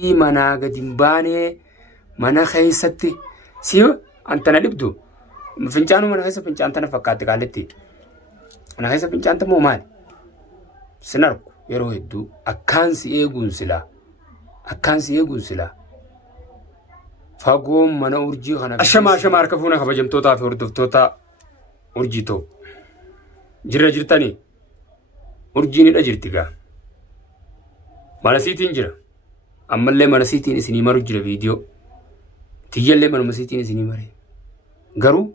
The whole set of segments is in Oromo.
Mana gadin baane mana keessatti si anta na dhibdu fincaanu mana keessa fincaanta na fakkaate kaaletti mana keessa fincaanta moo maal sinarku yeroo hedduu akkaan si eeguun sila fagoon mana urjii kana ashama harka fuuna kabajamtootaa fi hordoftoota urjii ta'u jirtanii urjiinidha jirtigaa mana siitiin jira ammallee mana siitiin isinii maru jira viidiyoo tiyyallee manuma siitiin isinii mare garuu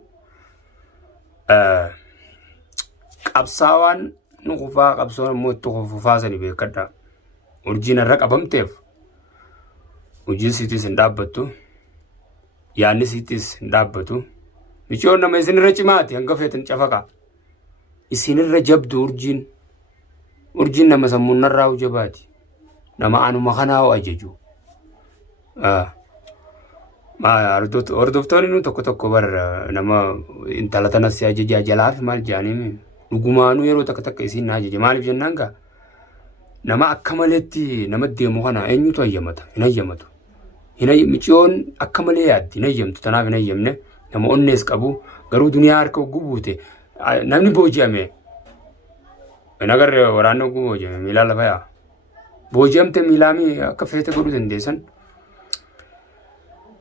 qabsaawaan nu kufaa qabsoon immoo itti kufufaasanii beekadha urjiin irra qabamteef urjiin siitis hin dhaabbattu yaanni siitis hin dhaabbatu michoon nama isinirra cimaati hanga feetan cafaqa isinirra jabdu urjiin nama sammuun narraa jabaati nama anuma kanaa ajaju hordoftoonni nu tokko bar nama intala tanas ajajaa jalaafi maal jaanimi dhugumaanuu yeroo takka isiin ajaje maaliif jennaan gaa nama akka maleetti nama deemu kana eenyutu hayyamata hin hayyamatu michoon akka malee yaaddi hin hayyamtu tanaaf hin hayyamne nama onnees qabu garuu duniyaa harka gubuute namni booji'ame nagarre waraanoo booji'ame miilaa lafa yaa booji'amte miilaami akka feete godhuu dandeessan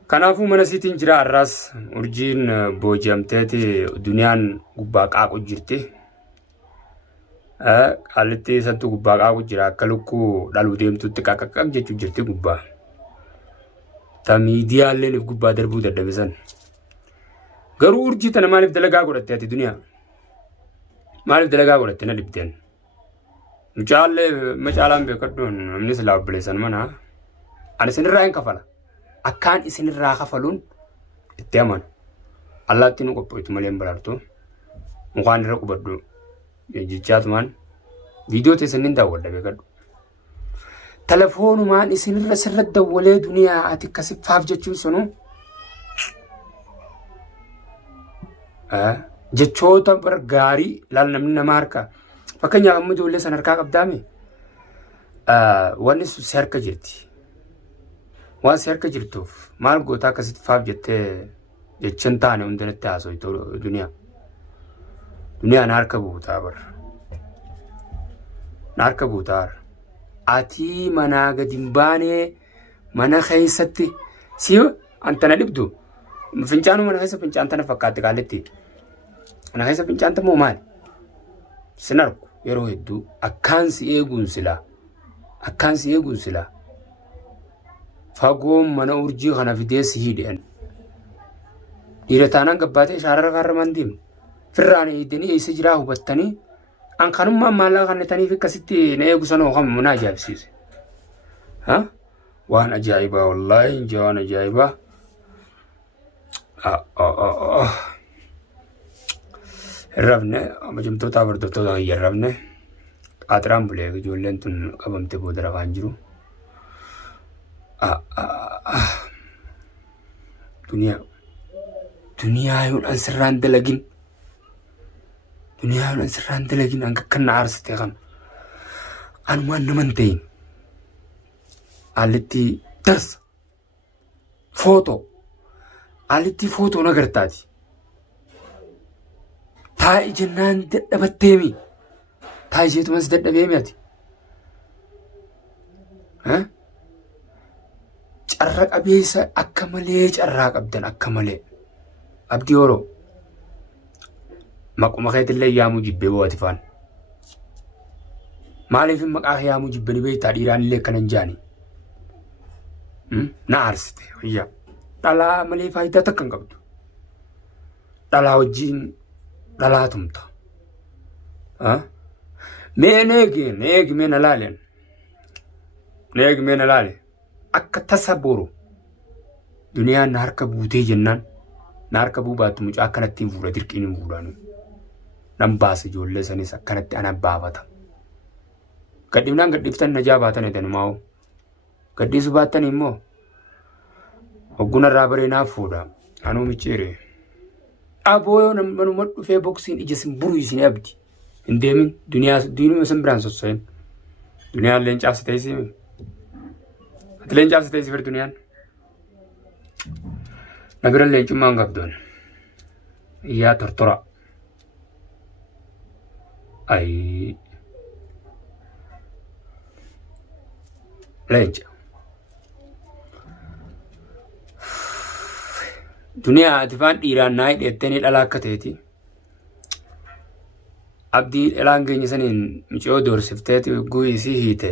kanaafuu mana siitiin jira arraas urjiin booji'amteeti duniyaan gubbaa qaaqu jirti qaallitti santu gubbaa qaaqu jira akka lukkuu dhaluu deemtutti qaqqaq jechuu jirti gubbaa ta miidiyaalleen gubbaa darbuu dadhabisan garuu urjii tana maaliif dalagaa godhatte ati duniyaa maaliif dalagaa godhatte na dhibdeen macaalaan beekaddoon namni silaa obboleessan mana ani isinirraa hin kafala akkaan isinirraa kafaluun itti amanu allaatti nu qophoitu malee hin baraartu mukaan irra qubaddu jechaatumaan viidiyoo teessaniin daawwadha beekadhu telefoonumaan isinirra sirra dawwalee duniyaa ati akkasiffaaf jechuun sunu jechoota bar gaarii laal namni nama harka fakkeenyaaf amma ijoollee san harkaa qabdaame wanni si harka jirti waan si harka jirtuuf maal gootaa akkasitti faaf jettee jechan taane hundanatti haasoitu duniyaan harka buutaa bar harka buutaa ati manaa gadin baanee mana keessatti si anta na dhibdu fincaanu mana keessa fincaanta na fakkaate kaaletti mana keessa fincaanta moo maal sinarku yeroo hedduu akkaan si eeguun sila fagoon mana urjii kana fidee si hidheen dhiira taanaan gabbaatee shaarara kaarramaan deemne firraan eeydanii eessa jiraa hubattanii an kanummaan maallaa kannetaniif akkasitti na eegu sanoo kama na ajaa'ibsiise waan ajaa'ibaa wallaahi inja waan ajaa'ibaa irrafne amajamtoota hordoftoota kiyya irrafne qaaxiraan bulee ijoolleen tun qabamte booda rafaan jiru duniyaa yoon an sirraan dalagin hanga kan na aarsite kan anumaan naman ta'in haallitti darsa footoo nagartaati taa'i jennaan dadhabatteemi taa'i isheetumas dadhabeemi ati carra qabeessa akka malee carraa qabdan akka malee abdii horoo maquma keetillee yaamuu jibbee bo'ati faan maaliif maqaa yaamuu jibbanii beektaa dhiiraan illee akkanan jaani na aarsite wayyaa dhalaa malee faayidaa takka hin qabdu dhalaa wajjiin dhalaa tumta mee na laalen akka tasa boru duniyaan na harka buutee jennaan na harka buu baattu mucaa akkanatti hin fuudha dirqiin hin fuudhaanu nan baasa ijoollee sanis akkanatti ana baafata gadhiifnaan gadhiiftan na jaa baatan edanumaa'u gadhiisu baattan immoo hogguna irraa baree naaf fuudha anuu micheere abooyoo manuma dhufee boksiin ija sin buru isin abdi hin deemin duniyaa san biraan sosso'in duniyaan leen caabsitee isimi Leenca asitee si firtuniyaan. Na bira leencummaan qabdoon. Iyyaa tortora. Ay. Leenca. Duniyaa ati faan dhiiraan naa hidheettanii dhalaa akka ta'eeti. Abdii dhalaan keenya saniin micoo doorsifteeti guyyii si hiite.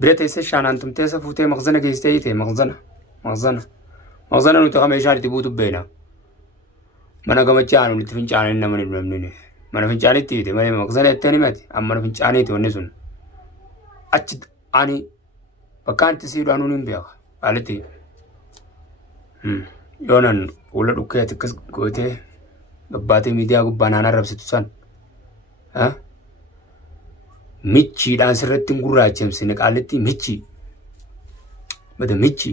Bira teessee shaanaan tumteessa fuutee maqsana geessitee hiite maqsana nuti akka meeshaan itti buutu beena. Mana gamachaa nuti fincaaniin nama hin dhumne. Mana fincaaniitti hiite malee maqsana ettee himate amma mana fincaaniiti wanni sun. Achi ani bakkaan itti siidhaan nuun hin beeka. Haalitti. Yoonan fuula dhukkeetti akkas gootee gabbaatee miidiyaa gubbaa naan arrabsitu san. Michiidhaan sirratti hin gurraachemsine qaalitti michi. Bada michi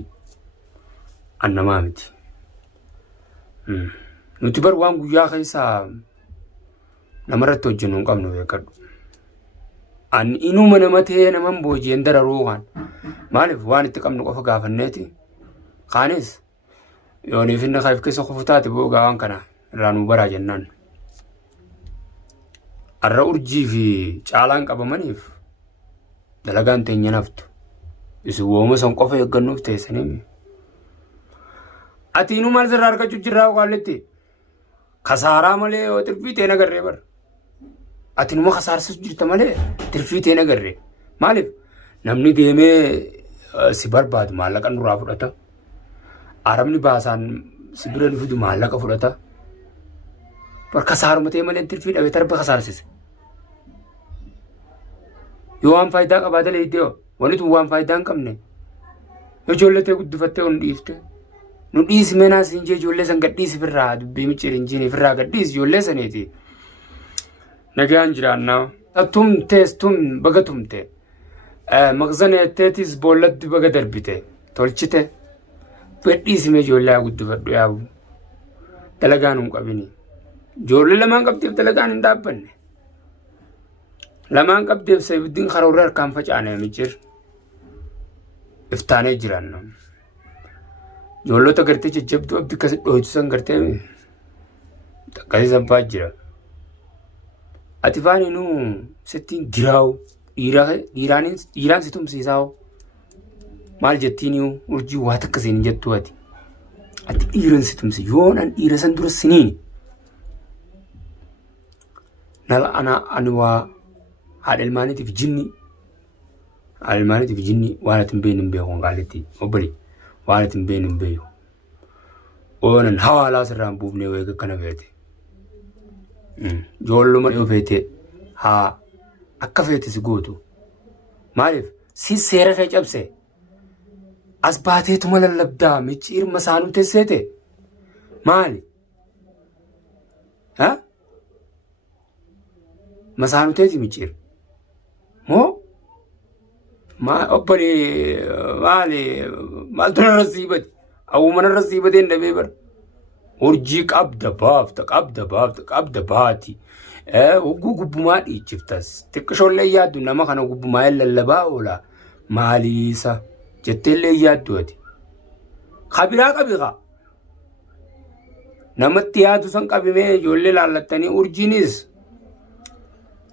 annamaa miti. Nuti bar waan guyyaa keessaa namarratti hojjennu hin qabnu beekadhu. Ani inuma nama ta'ee naman boojeen dararuu waan. Maaliif waan itti qabnu qofa gaafanneeti. Kaanis yooniif inni kaif keessa qofu taate boogaa waan kana irraa nuu baraa jennaan. Arra urjii fi caalaan qabamaniif dalagaan teenya naftu. Isu wooma san qofa eeggannuuf teessanii. Ati inuu maal sirraa argachuu jirraa qaalitti? Kasaaraa malee yoo tirfii ta'e nagarree bar. Ati numa kasaarsisu jirta malee tirfii ta'e nagarree. Maaliif? Namni deemee si barbaadu maallaqa nurraa fudhata. Arabni baasaan si bira ni fidu maallaqa fudhata. Bar kasaaruma ta'e malee tirfii dhabee tarba kasaarsise. Yoo waan faayidaa qabaata leeyitee wanti tun waan faayidaa hin qabne. Yoo ijoollee ta'e guddifattee on dhiifte. Nu dhiisi meenaas hin jee ijoollee san gadhiisi firraa dubbii micciir hin jiine firraa gadhiisi ijoollee saniiti. Nagaan jiraannaa. Tumtees baga tumte. Maqsana etteetis boollatti baga darbite. Tolchite. Gadhiisi mee ijoollee guddifadhu yaabu. Dalagaan hin qabini. Ijoollee lamaan qabdeef dalagaan hin dhaabbanne. Lamaan qabdeef sayyiddiin karoora harkaan facaane micciir. Iftaanee jiraanna. Ijoollota gartee jajjabduu abdii akkasii dhoochisan gartee akkasii sampaa jira. Ati faani nuu sittiin giraawu dhiiraan si tumsiisaawu. Maal jettiiniyu urjii waa takkasiin hin jettu ati. Ati dhiiran si tumsi yoon an dhiira san dura siniini. Nala ani waa haadha ilmaaniitiif jinni. Haadha ilmaaniitiif jinni waan ati hin beekne hin beeku qaalitti obbali. Waan ati hin beekne hin beeku. Oonan hawaalaa sirraan buufnee wayii akkana feete. Ijoolluma dhiyoo feete haa akka feete si gootu. Maaliif si seera kee cabse. As baateetuma lallabdaa micciir masaanuu teesseete. Maali? Masaanuu teeti micciir. Moo? Obbali maali? Maaltu narra siibate? Awwuma narra siibatee hin dhabee bara. Urjii qabda baati. Hogguu gubbumaa dhiichiftas. Xiqqishoollee yaaddu nama kana gubbumaa hin lallabaa oola. Maaliisa? Jetteellee yaaddu ati. Kabiraa qabiqa. Namatti yaadu san qabimee ijoollee laallattanii urjiinis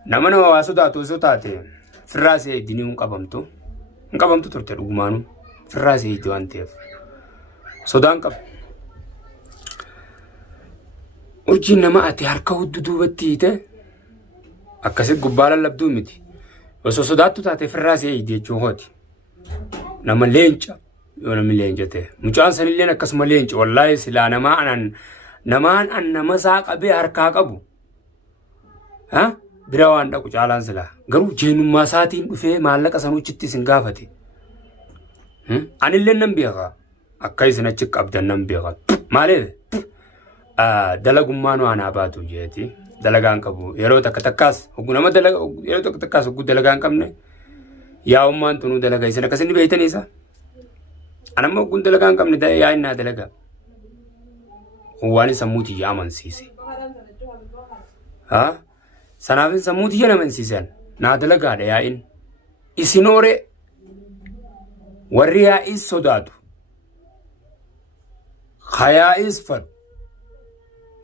nama waa sodaatu osoo taate firraa see iddinii hin qabamtu. Hin qabamtu turte dhugumaanu. Firraa see iddi waan ta'eef. Sodaan qabu. Urjiin nama ati harka hudduu duubatti hiite akkasitti gubbaa lallabduu miti. Osoo sodaattu taate firraa see iddi jechuun hooti. Nama leenca yoo namni leenca ta'e. Mucaan sanillee akkasuma leenca. Wallaahi silaa namaan an nama isaa qabee harkaa qabu. Bira waan dhaqu caalaan silaa. Garuu jeenummaa isaatiin dhufee maallaqa sanuuchitti isin gaafate. Anillee nan beeka. Akka isin achi qabdan nan beeka. Maaliif? Dalagummaa nu aanaa baatu jeeti. Dalagaan qabu. Yeroo takkaas hogguu dalagaan qabne. Yaa'ummaan tunuu dalagaa isin akkasini beeytaniisa. Anamma hogguun dalagaan qabne ta'e yaa'innaa dalagaa. Waan sammuutii yaa amansiise. Sanaafin sammuutii yaa amansiisan. Naa dalagaadha yaa'in. Isin ooree warri yaa'is sodaatu hayaa'is fadhu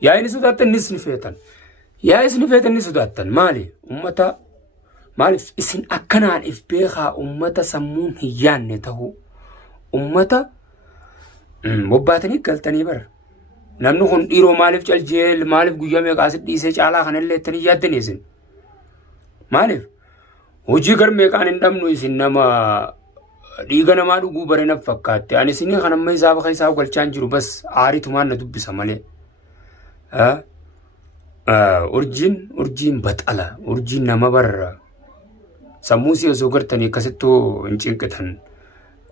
yaa'ini sodaattan nis ni feetan yaa'is ni feetan ni sodaattan maali ummata maaliif isin akkanaan if beekaa ummata sammuun hin yaanne ta'uu ummata bobbaatanii galtanii bara namni kun dhiiroo maaliif caljeel maaliif guyyaa meeqaasit dhiisee caalaa kanallee ittanii yaaddanii isin maaliif hojii gar meeqaan hin dhabnu isin nama dhiiga namaa dhuguu bare na fakkaatte ani isinii kan amma isaaf isaa galchaan jiru bas aaritumaan na dubbisa malee urjiin baxala urjiin nama barra sammuu si osoo gartanii akkasittuu hin cinqitan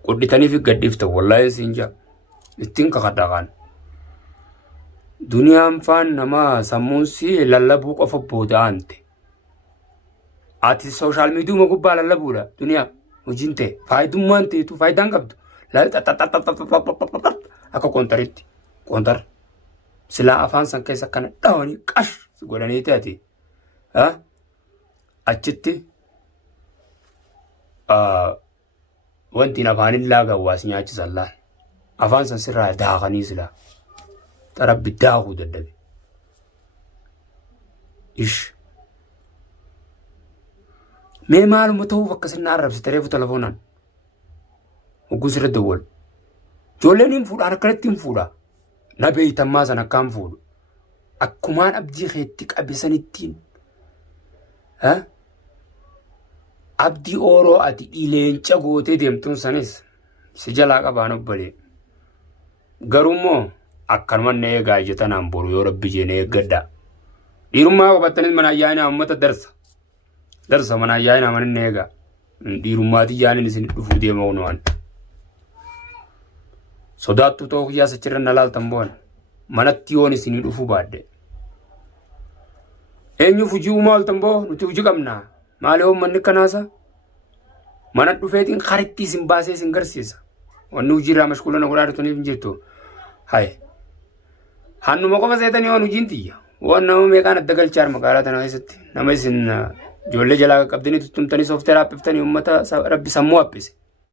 qudhitanii fi gadhiiftan wallaahi isin jaa ittiin kakadhaqaan duniyaan faan nama sammuun si lallabuu qofa booda'ante ati sooshaal miidiyuma gubbaa lallabuudha duniyaa hojiin ta'e faayidummaan ta'etu faayidaan qabdu akka qoontaritti qoontar silaa afaan san keessa akkana dhawanii qash godhanii ta'ati achitti wantiin afaanin laaga waas nyaachisan laal afaan san sirraa daakanii silaa xarabbi daakuu dadhabe ish mee maaluma ta'uuf akkasinna arrabsite reefu telefoonaan hogguu sirra dawwal ijoolleen hin fuudhaan akkanatti hin fuudha na beeytammaa san akkaan fuudhu akkumaan abdii keetti qabesanittiin abdii ooroo ati ileenca gootee deemtuun sanis si jalaa qabaan obbalee garummoo akkanuman na eegaa ijjatanaan boru yoo rabbi jee na eeggadha dhiirummaa qabattanis mana ayyaanaa ummata darsa mana ayyaanaa manin na eegaa dhiirummaati yaanin isin dhufuu deema unuwaan sodaattuu ta'uu kiyyaa sachirra na laaltan boon manatti yoon isinii dhufuu baadde eenyuuf hujii uumaa oltan boo nuti hujii qabnaa maalee uummanni kanaasa mana dhufeetiin karitti isin baasee isin garsiisa wanni hujiirraa mashkuulana godhaa dhutaniif hin jirtu hay hannuma qofa seetanii waan hujiin tiyya waan nama meeqaan adda galchaar magaalaa tana keessatti nama isin ijoollee jalaa qabdanii tuttumtanii soofteeraa haphiftanii uummata rabbi sammuu haphise